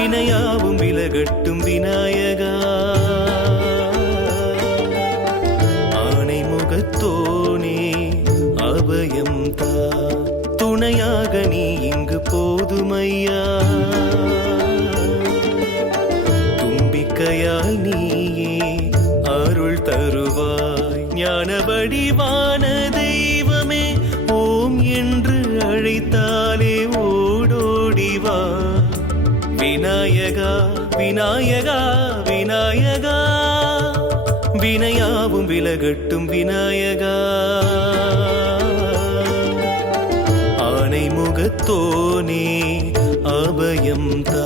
வினையாவும் விலகட்டும் விநாயகா. ஆனை முகத்தோனே அபயம் தா, துணையாக நீ இங்கு போதுமையா. தும்பிக்கையால் நீயே அருள் தருவாய், ஞான வடிவான தெய்வமே. ஓம் என்று அழைத்தாலே ஓடோடிவா. விநாயகா விநாயகா விநாயகா, வினையாவும் விலகட்டும் விநாயகா. ஆனை முகத்தோனே அபயம் தா.